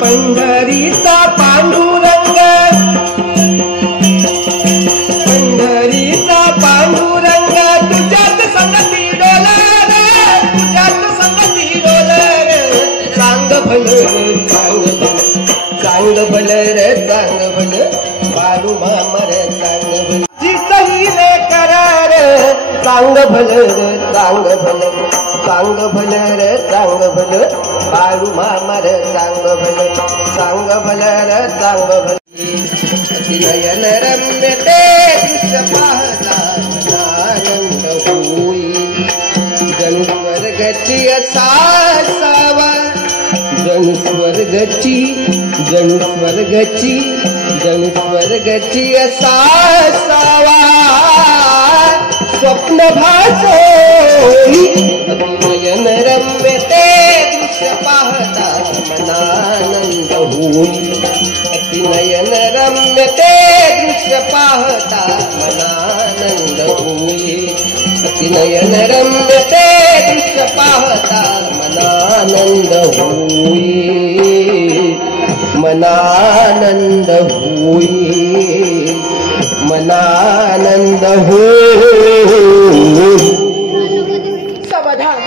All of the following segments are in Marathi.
पंढरीचा पांडुरंग, पंढरीचा पांडुरंग, तुझ्यात संगती डोलर, तुझ्यात संगती डोलर. चांग भलं चांग भलं चांग भलं बाळू मामर चांग भलं जिसहीने करार. चांग भलं चांग भलं चांग भलं चांग भलं बाळू मामर चांग भलं चांग भलं चांग भलं. नयन रम्य ते दृश्य पाहता आनंद होई. जणू स्वर्गची असावा, जणू स्वर्गची, जणू स्वर्गची, जणू स्वर्गची असावा. स्वप्न भासोई नयन रम्य ते दृश्य पाहता मनानंद होई. नयन रम्य ते दृश्य पाहता मनानंद होई. नयन रम्य ते दृश्य पाहता मनानंद होई. मनानंद होई, मनानंद होई. समाधान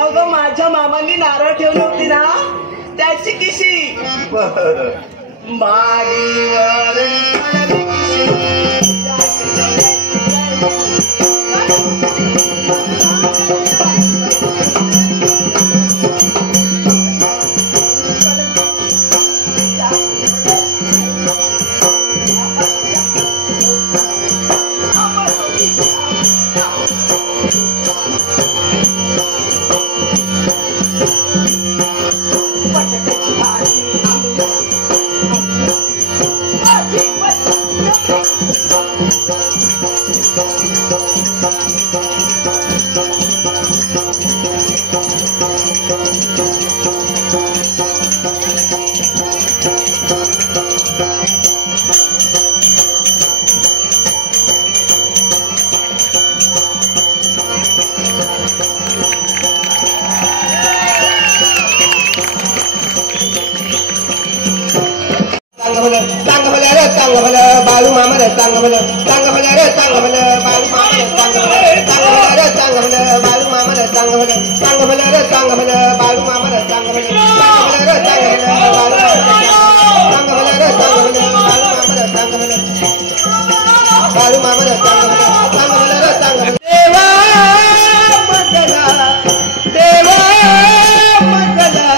अगं माझ्या मामांनी नारळ ठेवली होती ना त्याची किशी माडीवर बाळू मामा रे चांग भलं रे चांग भलं बाळू मामा रे चांग भलं रे चांग भलं बाळू मामा रे चांग भलं रे चांग भलं बाळू मामा रे चांग भलं रे चांग भलं बाळू मामा रे चांग भलं रे चांग भलं देवा मंगला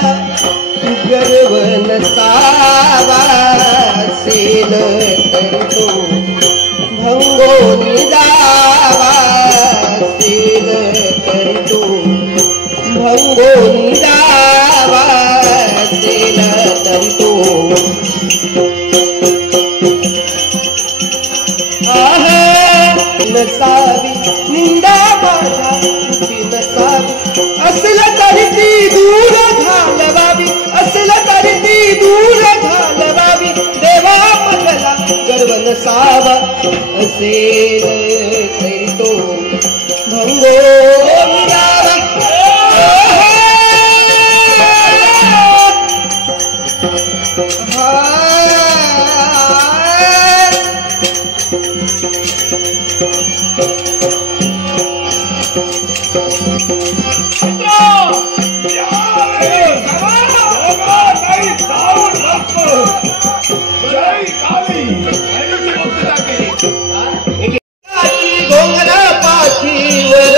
गर्व नसावा सेल करतो भंगोनी जावा सेल करतो भंगोनी जावा सेल करतो नसावी निंदा माझा नसावी असलं तरी ती दूर घालवावी असलं तरी ती दूर घालवावी देवा मंगला गर्व नसावा असेल तरी तो भंगो मिळावा गोंगला पाठीवर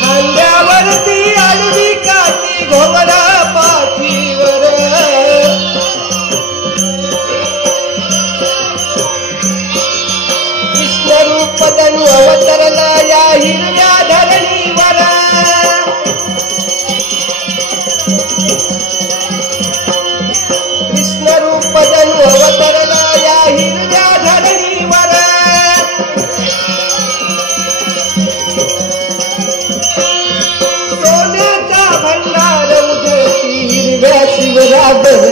खांद्यावरती आडवी काठी गोंगला पाठीवर कृष्ण रूप जणू अवतरला या हिरव्या धरणीवर कृष्णरूप जणू अवतरला या हिरव्या धरणीवर सोन्याचा भंडार उधळती हिरव्या शिवराबर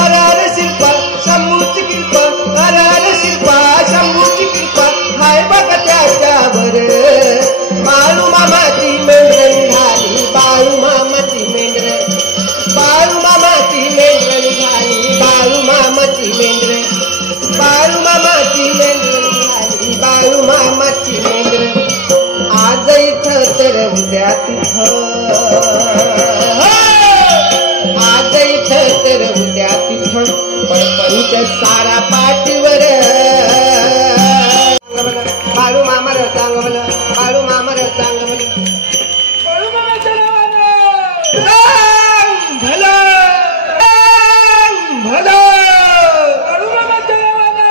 अरार शिल्पा शंभूची कृपा अरार शिल्पा शंभूची कृपा हाय बघ त्याच्यावर बाळू मामाची मेंढरणी झाली बाळू मामाची मेंढरणी बाळू मामाची मेंढरणी झाली बाळू मामाची मेंढरणी बाळू मामाची मेंढरणी झाली बाळू मामाची मेंढरणी आज इथं तर उद्या तिथं आज इथं तर उद्या तिथं पंच सारा पाठीवर बाळू मामा रे चांग भलं बाळू मामा रे चांग भलं बाळू मामाच्या नावानं भलं बाळू मामाच्या नावानं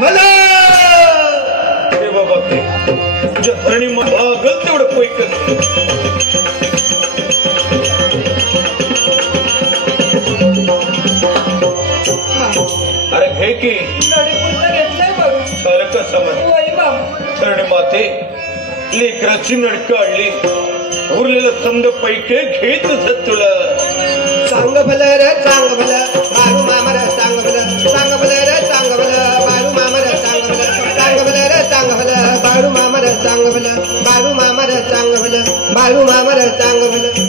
भलं का समज धरणी माते लेकराची नडकाळली उरलेलं समज पैके घेत तुला चांग भलं रे चांग भलं बाळू मामा रे चांग भलं चांग भलं रे चांग भलं बाळू मामा रे चांग भलं चांग भलं रे चांग भलं बाळू मामा रे चांग भलं बाळू मामा रे चांग भलं बाळू मामा रे चांग भलं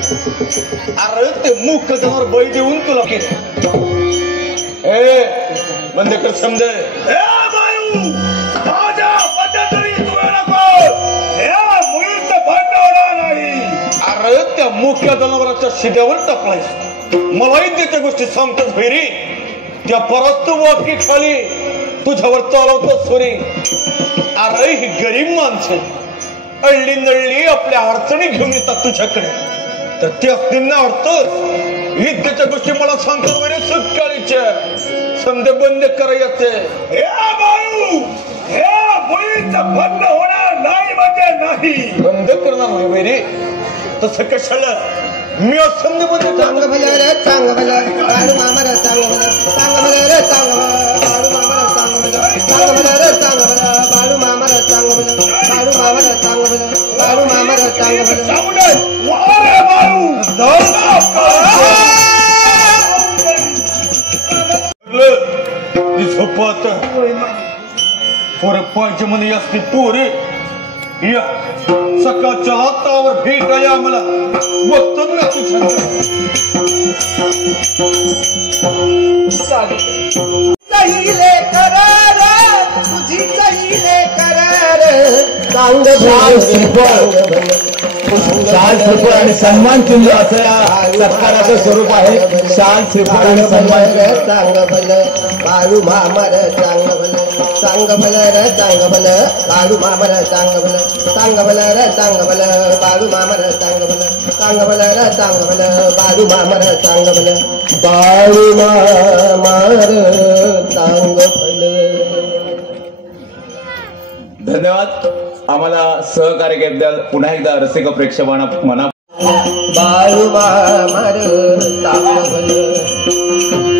अरे ते मुख जनावर बळी देऊन तुला ए बंद कर समज अरे त्या मुख्य जनावराच्या शिद्यावर टाकलाय मलाही त्याच्या गोष्टी सांगतोच भैरी त्या परत तू वाकी खाली तुझ्यावर चालवतो सोरी अरे ही गरीब माणसं अडली नळली आपल्या अडचणी घेऊन येतात तुझ्याकडे तर ते त्यांना अडतोच ही त्याच्या गोष्टी मला सांगतो म्हणजे सुटकाळीच्या समजे बंद करायचे बंद होणार नाही म्हणजे नाही बंद करणार नाही वैरी तसं कशाला मी समजे बंद चांग भलं रे चांग भलं बाळू मामा रे चांग भलं चांग भलं रे चांग भलं बाळू मामा रे चांग भलं चांग भलं रे चांग भलं बाळू मामा रे चांग भलं बाळू मामा रे चांग भलं बाळू मामा रे चांग भलं झोपत पोर पाहिजे म्हणे असते पोरे या सकाळच्या हातावर भेटाया मला बघतो ना तुझ्या चाहिए करार तुझी चाहिए करार चांग शाल श्रीफळ आणि सन्मान चिन्ह असं या सत्काराचं स्वरूप आहे. शाल श्रीफळ आणि सन्मान चांग भलं बाळू मामा रे चांग भलं चांग भलं रे चांग भलं बाळू मामा रे चांग भलं चांग भलं रे चांग भलं बाळू मामा रे चांग भलं चांग भलं रे चांग भलं बाळू मामा रे चांग भलं बाळू मामा रे चांग भलं. धन्यवाद. आम्हाला सहकार्य केल्याबद्दल पुन्हा एकदा रसिक प्रेक्षकांना मना बाळू मामा रे चांग भलं.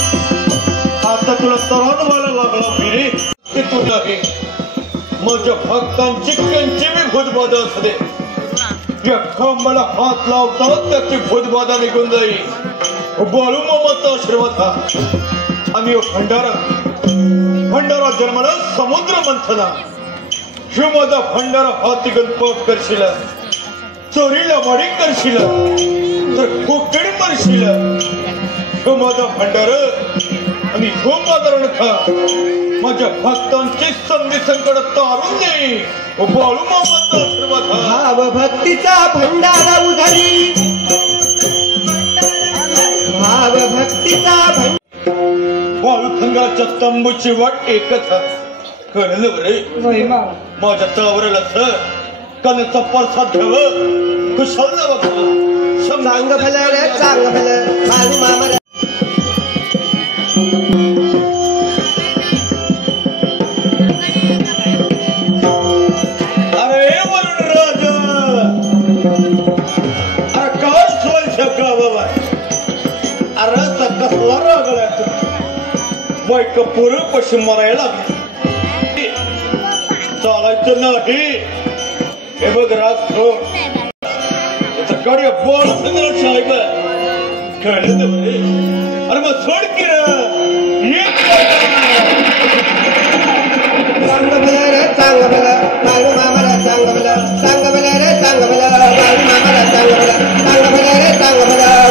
आता तुला तरात व्हायला लागला फिरे की तू नाही माझ्या भक्तांची कंची मी भूतबाधा असू दे या खांबाला हात लावतात त्याची भूतबाधा निघून जाईल. बाळू मामाचा आशीर्वाद हा आणि भंडारा जन्माला समुद्र मंथना शिव माझा भंडारा हाती गणपत करशील चोरीला माडी करशील तर कोकणी मरशील शिव माझा भंडार आणि हो माझा रणखा माझ्या भक्तांची संधी संकट तारून दे. बाळू मामाचा आशीर्वाद भाव भक्तीचा भंडारा उधारी भाव भक्तीचा बाळू खंगाच्या तंबूची वाट एकच कळलं रे माझ्या तळवरला सर कण्याचा परसाद घ्यावं कुशल चांग भलं रे चांग भलं बाळू मामा रे. अरे वरुण राजा अरे काय सोय का बाबा अरे कसला रागला बायक पूर्व पश्चिम मरायला लागली चालायचं नाही हे बघ राज कडे बोल साहेब कळलं अरे मग सोड की चांग भलं रे चांग भलं बाळू मामा रे चांग भलं चांग भलं रे चांग भलं बाळू मामा रे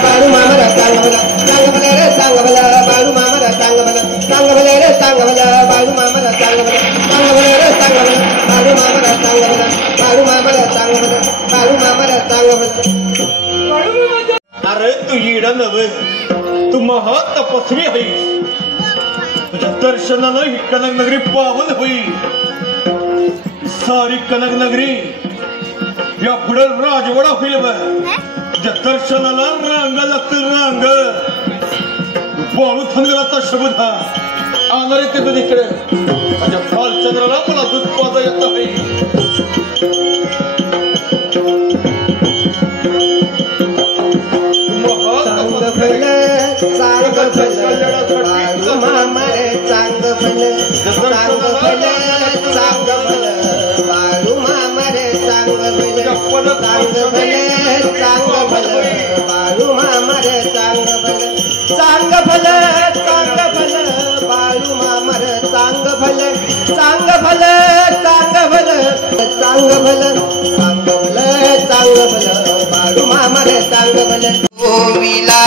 बाळू मामर चांग भला चांग भला रे चांग भला बाळू मामर चांग भला चांग भला रे चांग भला बाळू मामर चांग भला चांग भला रे चांग भला बाळू मामर चांग भला बाळू मामर चांग भला बाळू मामर चांग भला. अरे तू येडा नव्हे, तू महा तपस्वी आहेस. तुझ्या दर्शनानं ही कनक नगरी पावन होईल. सारी कनक नगरी या पुढे राजवाडा होईल. तुझ्या दर्शनाला रांग लागतील रांग. बाळू थनगराचा शब्द हा आणणार ते तुझीकडे. माझ्या फालचंद्राला मला दूध पाजा येत आहे. चांग भल बाळू मामर चांग भल चांग भल चांग भल बाळू मामर चांग भल चांग भल चांग भल बाळू मामर चांग भल चांग भल चांग भल बाळू मामर चांग भल चांग भल चांग भल चांग भल चांग भल चांग भल बाळू मामर चांग भल. गोविला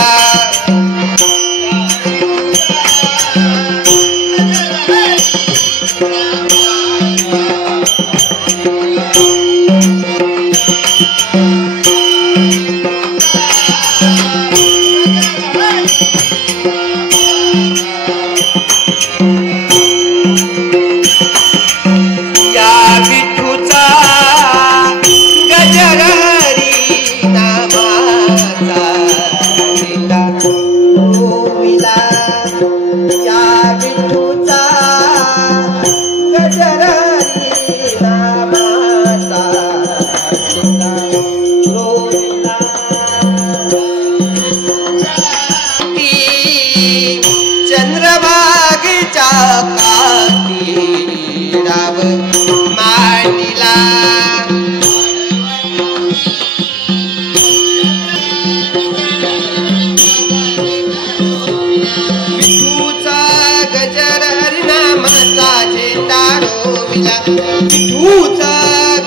विठूचा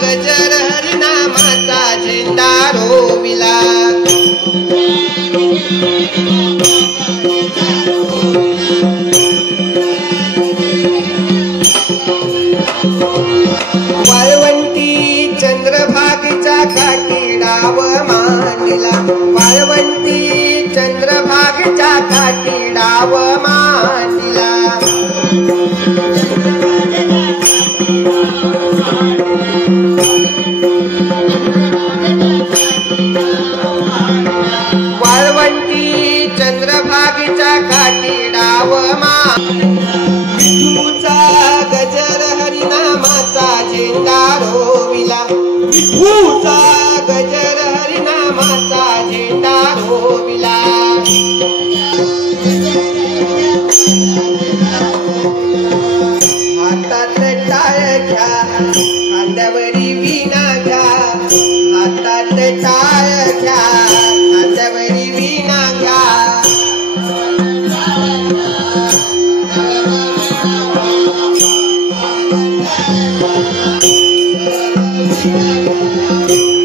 गजर हरिनामाचा झेंडा रोविला. वाळवंटी चंद्रभागेचा काठी डाव मांडला. वाळवंटी चंद्रभागेचा काठी डाव मांडला. वाळवंटी चंद्रभागेचा काठी डाव विठूचा गजर हरिनामाचा झेंडा रोविला. विठूचा गजर हरिनामाचा झेंडा रोविला. हातात टाळ घ्या खांद्यावरी विणा घ्या. हातात टाळ घ्या खांद्यावरी विणा घ्या.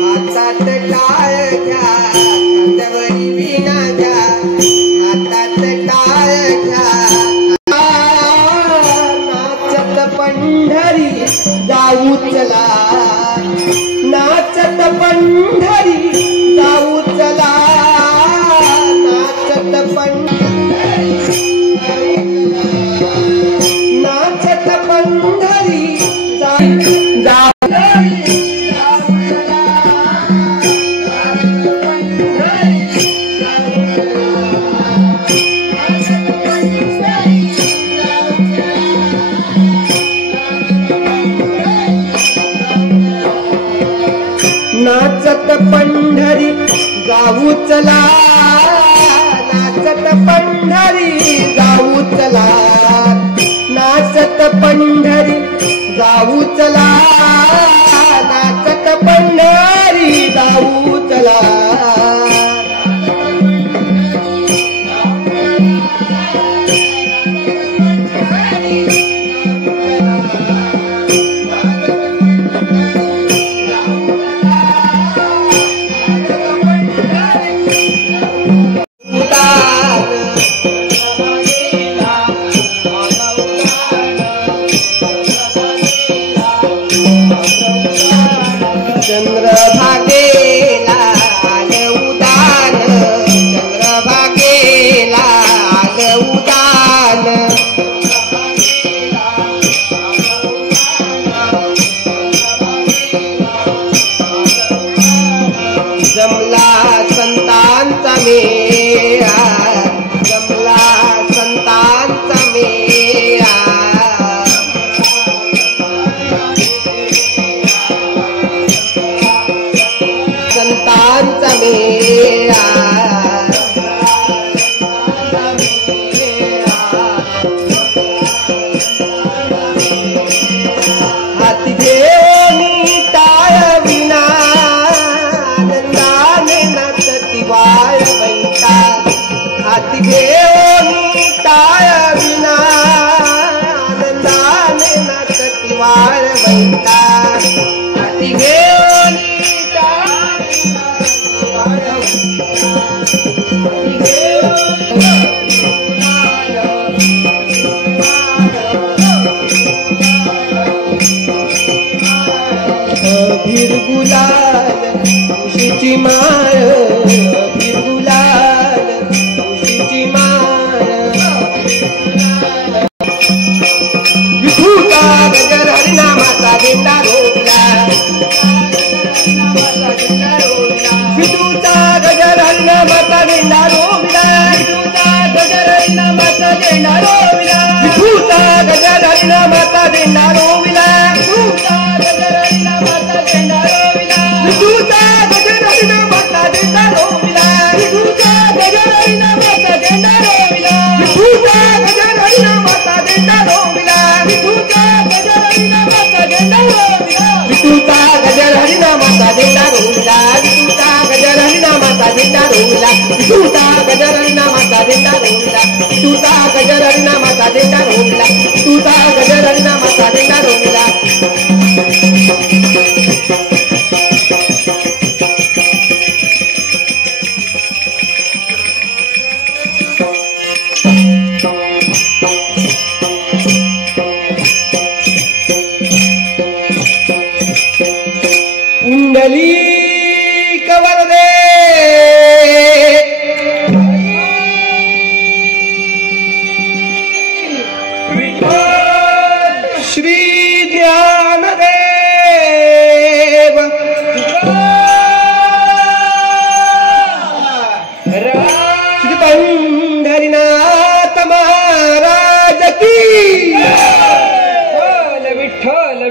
हातात टाळ घ्या खांद्यावरी विणा घ्या. हातात टाळ घ्या. नाचत पंढरी जाऊ चला. नाचत पंढरी जाऊ चला. नाचत पंढरी नाचत पंढरी जाऊ नाचत पंढरी जाऊ चला. नाचत पंढरी जाऊ चला. नाचत पंढरी जाऊ चला. नाचत पंढरी जाऊ चला. संतांचा मेळा, जमला संतांचा मेळा. संतांचा मेळा. हाती घेऊन टाळ विना आनंदाने नाचती वाळवंटा. हाती घेऊन टाळ विना आनंदाने नाचती वाळवंटा. हाती घेऊन टाळ हाती घेऊन बिरगुलाल तुळशीची माळ, बिरगुलाल तुळशीची माळ. विठूचा गजर हरिनामाचा झेंडा रोवला. विठूचा गजर हरिनामाचा झेंडा रोवला. विठूचा गजर हरिनामाचा झेंडा रोवला. विठूचा गजर हरिनामाचा झेंडा रोवला. विठूचा गजर हरिनामाचा झेंडा रोवला. विठूचा गजर हरिनामाचा झेंडा रोवला. विठूचा गजर हरिनामाचा झेंडा रोवला. विठूचा गजर हरिनामाचा झेंडा रोवला. विठूचा गजर हरिनामाचा झेंडा रोवला. विठूचा गजर हरिनामाचा झेंडा रोवला. विठूचा गजर हरिनामाचा झेंडा रोवला. विठूचा गजर हरिनामाचा झेंडा रोवला. विठूचा गजर हरिनामाचा झेंडा रोवला. विठूचा गजर हरिनामाचा झेंडा रोवला. पुंडलिक वरदे श्री ज्ञानदेव श्री पंढरीनाथ महाराज की विठ्ठल.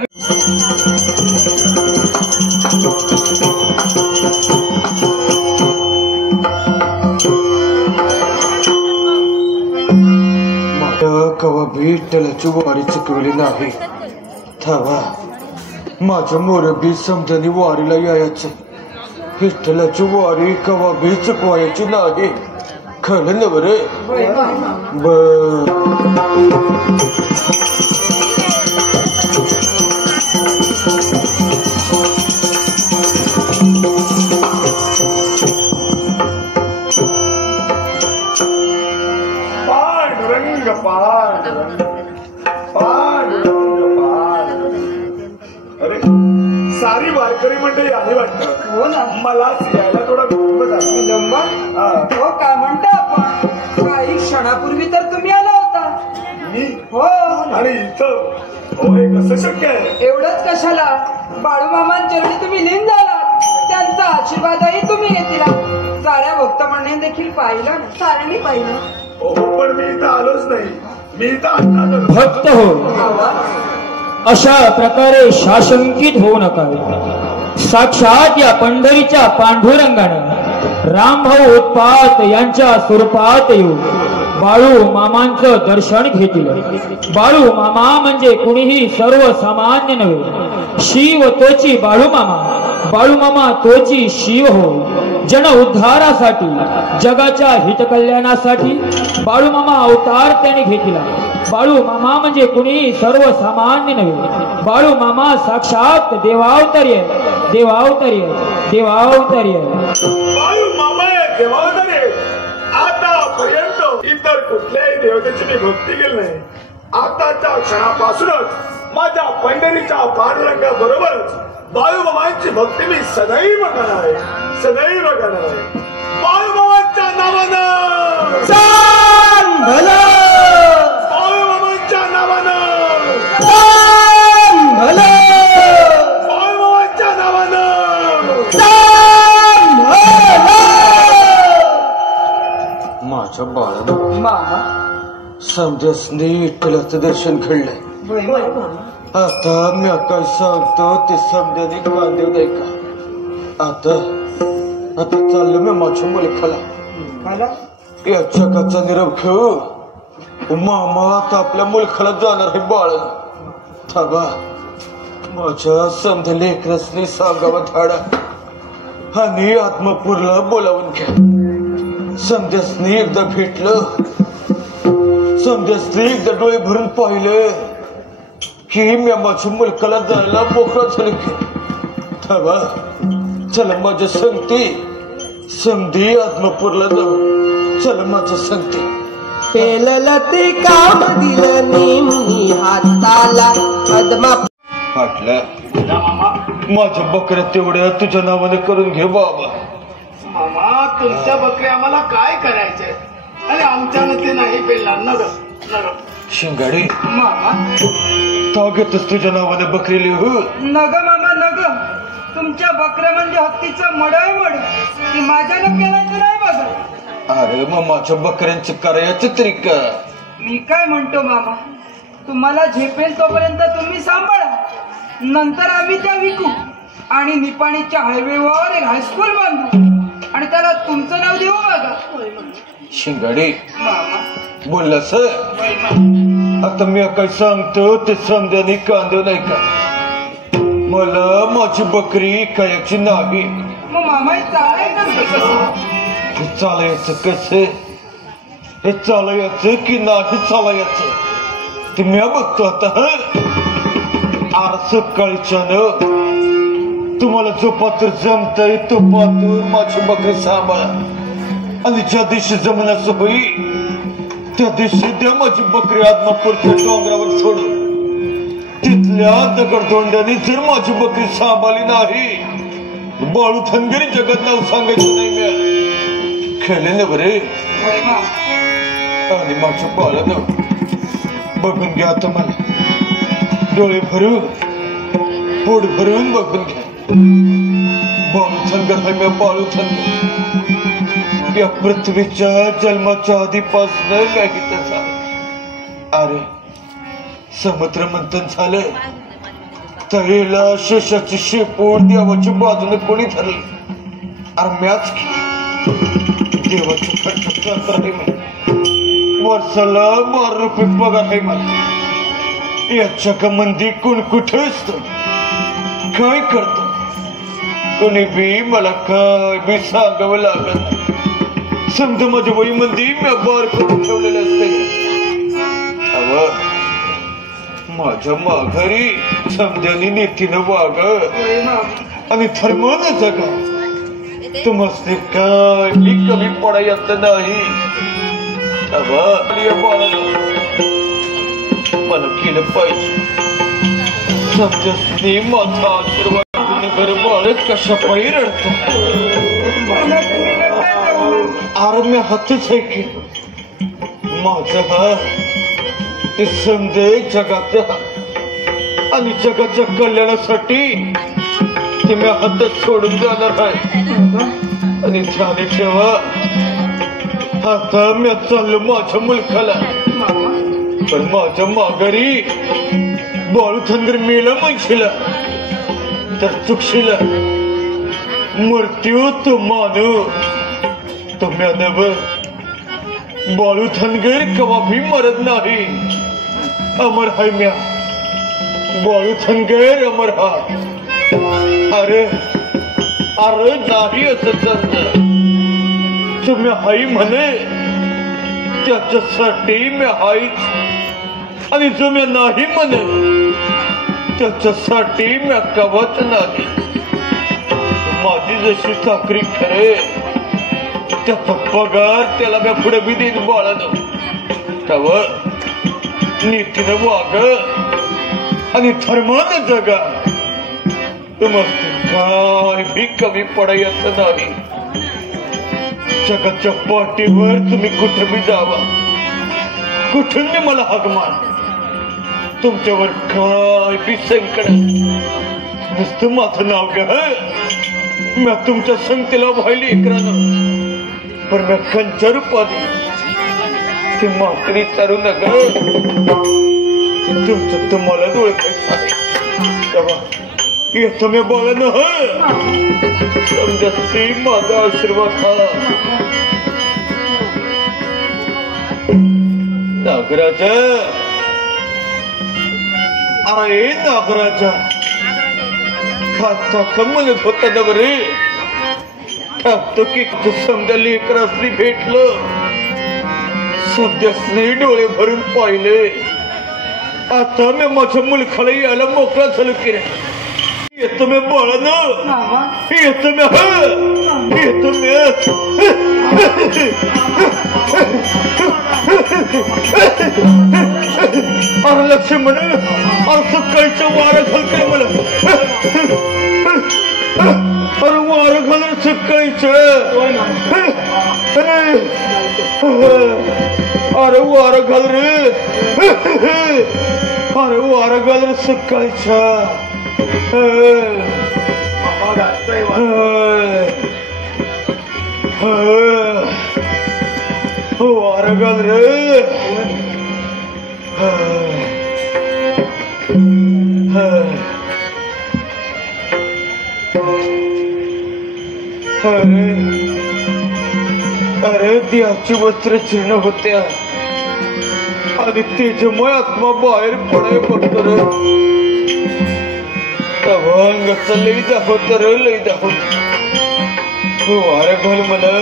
कवा विठ्ठलाची वारी चुकवली नाही. थांबा, माझं मोरबी समजानी वारीला यायचं. विठ्ठलाची वारी कवा बी चुकवायची नाही. खरं ना बरे. अरे सारी वारकरी मंडळी आली वाटतं. हो ना. मला यायला थोडा विलंब झाला. हो काय म्हणता आपण? काही क्षणापूर्वी तर तुम्ही आला होता. मी हो. आणि इथं हो हे कसं शक्य आहे? एवढंच कशाला, बाळूमामांचरणी तुम्ही लीन झाला. त्यांचा आशीर्वादही तुम्ही घेतला. साऱ्या भक्त मंडळीने देखील पाहिलं, साऱ्यांनी पाहिलं. हो पण मी इथं आलोच नाही. मी इथं आता भक्त हो, अशा प्रकारे शाशंकित होऊ नका. साक्षात या पंढरीच्या पांडुरंगानं रामभाऊ उत्पात यांच्या स्वरूपात येऊ बाळू मामांचं दर्शन घेतील. बाळू मामा म्हणजे कुणीही सर्वसामान्य नव्हे. शिव तोची बाळू मामा, बाळू मामा तोची शिव हो. जन उद्धारासाठी, जगाच्या हितकल्याणासाठी बाळू मामा अवतार त्याने घेतला. बाळू मामा म्हणजे कुणीही सर्वसामान्य नव्हे. बाळू मामा साक्षात देवावतार्य, देवावतार्य, देवावतार्य. बाळू मामा देवावतारी. आतापर्यंत इतर कुठल्याही देवतेची मी भक्ती केली नाही. आताच्या क्षणापासूनच माझ्या पंढरीच्या पांडुरंगा बरोबरच बाळूमामांची भक्ती मी सदैव करणार आहे, सदैव करणार आहे. बाळूमामांच्या नावानं सांग भलं, बाळूमामांच्या नावानं सांग भलं, बाळूमामांच्या नावानं सांग भलं. माझ्या बाळानं मामा समजाच विठ्ठलाचं दर्शन घडलंय. होय मामा. आता मी काय सांगतो ते समजाने कांदेव नाही का. आता आता चाललो मी माझ्या मुलखाला. मला या जगाचा निरोप घेऊ. मामा आता आपल्या मुलखाला जाणार आहे बाळानं. थांबा माझ्या समजा लेकरसनी सांगावं धाडा आणि आत्मापूरला बोलावून घ्या. समजासनी एकदा भेटलं, समजासनी एकदा डोळे भरून पाहिलं की मी माझ्या मुलकाला जायला मोकळा झालो की. थांबा चला माझ्या संगती समधी आत्मापूरला जाऊ. चला माझ्या संगती. पेललं ते काम दिलं नेमनी हाताला अदमा पाटलं माझ्या बकऱ्या तेवढ्या तुझ्या नावाने करून घे बाबा. मामा तुमच्या बकऱ्या आम्हाला काय करायचंय आणि आमच्यानं ते नाही पेलणार. नग नग शिंगाडी मामा तो घेतोस तुझ्या नावाने बकरी लिहू. नग मामा नग. तुमच्या बकऱ्या म्हणजे हत्तीचं मड आहे मड. ती माझ्यानं पेलायचं नाही बघा. अरे मग माझ्या बकऱ्यांचं करायचं तरी का. मी काय म्हणतो मामा, तुम्हाला झेपेल तोपर्यंत तुम्ही सांभाळा. नंतर आम्ही त्या विकू आणि निपाणीच्या हायवेवर एक हायस्कूल बांधू आणि त्याला तुमचं नाव देऊ बघा. शिंगाडी मामा बोललास. आता मी काय सांगतो ते समजाने कांदे नाही का. मला माझी बकरी कायची नाही. मग मामा हे चालायचं कसं? हे चालायचं कसं, हे चालायचं की नाही चालायचं ते मी बघतो आता. आर सकाळच्यानं तुम्हाला जो पात्र जमतय तो पात्र माझी बकरी सांभाळा आणि ज्या दिवशी जमण्याचं होईल त्या दिवशी द्या माझी बकरी आत्मापूरच्या डोंगरावर सोडून. तिथल्या दगडधोंड्याने जर माझी बकरी सांभाळली नाही बाळू थनगरी जगात नाव सांगायचं नाही मिळालं. खेळले बरे. आणि माझ्या बाळानं बघून घ्या आता मला. डोळे भरून पोट भरून बघून घ्या. बाळू थनगर आहे मी. बाळू थनगर या पृथ्वीच्या जन्माच्या आधीपासून माहिती झालं. अरे समुद्र मंथन झालं तरीला शेषाची शेपूट देवाच्या बाजूने कोणी धरली. अरे म्याच देवाची खर्च आहे मी. वर्षाला 12 रुपये पगार आहे मला. याच्या का मंदी कोण कुठे असतो काय करतो कोणी बी मला काय बी सांगावं लागत. समजा माझ्या वही मंदी मी बार करून ठेवलेलं असते. माझ्या माघारी समजाने नीतीनं वाग आणि धर्मानं जगा. तुम्हाला काय बी कमी पडायचं नाही. मला केलं पाहिजे. समजाने माझा आशीर्वाद घर बाळ कशा पायी रडत. अरे मी हातच आहे की माझा हा ते समजे जगाचा आणि जगाच्या कल्याणासाठी ते मी हातात सोडून जाणार आहे. आणि ध्यान ठेवा आता मी चाललो माझ्या मुलखाला. पण माझ्या माघारी बाळू थनगर मेला म्हणशील तर चुकशील. मृत्यू तो मानू तो म्यानव. बाळू थनगर कवा भी मरत नाही. अमर हाय म्या. बाळू थनगर अमर हा. अरे अरे नाही असं समज. तुम्ही हाई म्हणे त्याच्यासाठी मी हाईच आणि जो मी नाही म्हणे त्याच्यासाठी मी कवच नाही. माझी जशी चाकरी खरे त्याचा पगार त्याला मी पुढे बी देईन बाळानं. त्यावर नीतीनं वाग आणि धर्मानं जगा. तुम्हाला काय बी कमी पडायचं नाही. जगाच्या पाठीवर तुम्ही कुठे बी जावा कुठून बी मला हाक मार. तुमच्यावर काय बी संकट नुसतं माझं नाव घ्या. मी तुमच्या संगतीला व्हायली इकरानं पण मी कंच्या रूपाने ती म्हातारी चालू नग तुमचं तुम्हाला ओळखायचं येतो मी बघा न समजा माझा आशीर्वाद हा नागराजा. अरे नागराजा खाता कमलत होता नगरे टाकतो की समजा लेकरासनी भेटलं सध्यासनी डोळे भरून पाहिले. आता मी माझ्या मुलखाला यायला मोकळा झालो की रे. येतो मी बाळानं येतो मी येतो मी. अरे लक्ष्मण अरे सकाळचं वारं घालतंय मला. अरे वारं घालून सकाळचं अरे वारं घाल रे. अरे वारं घाल रे सकाळचं. वारं घाल रे. अरे देहाची वस्त्र जीर्ण होत्या आणि तेजमय आत्मा बाहेर पडाय बघतो रे. अंगाचा लई दाखवत र लई दाखवत. वारं घाल मला.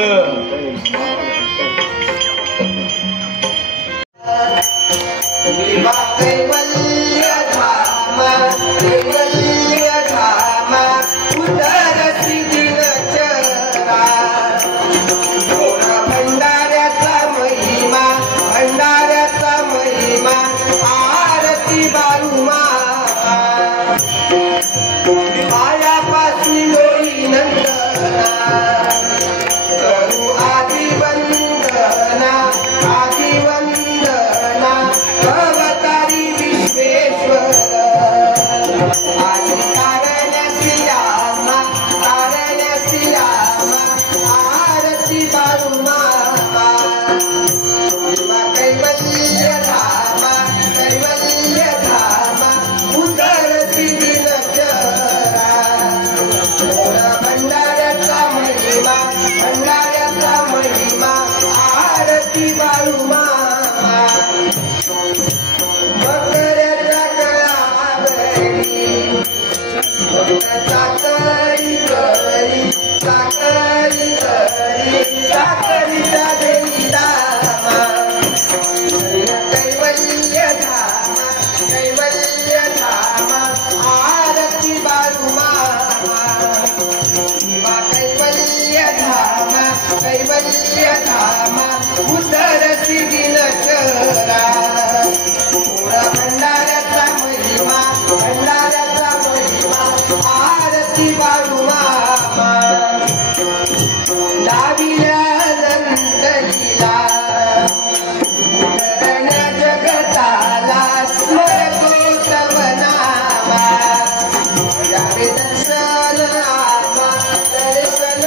दर्शन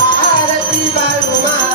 आरती बाळूमा.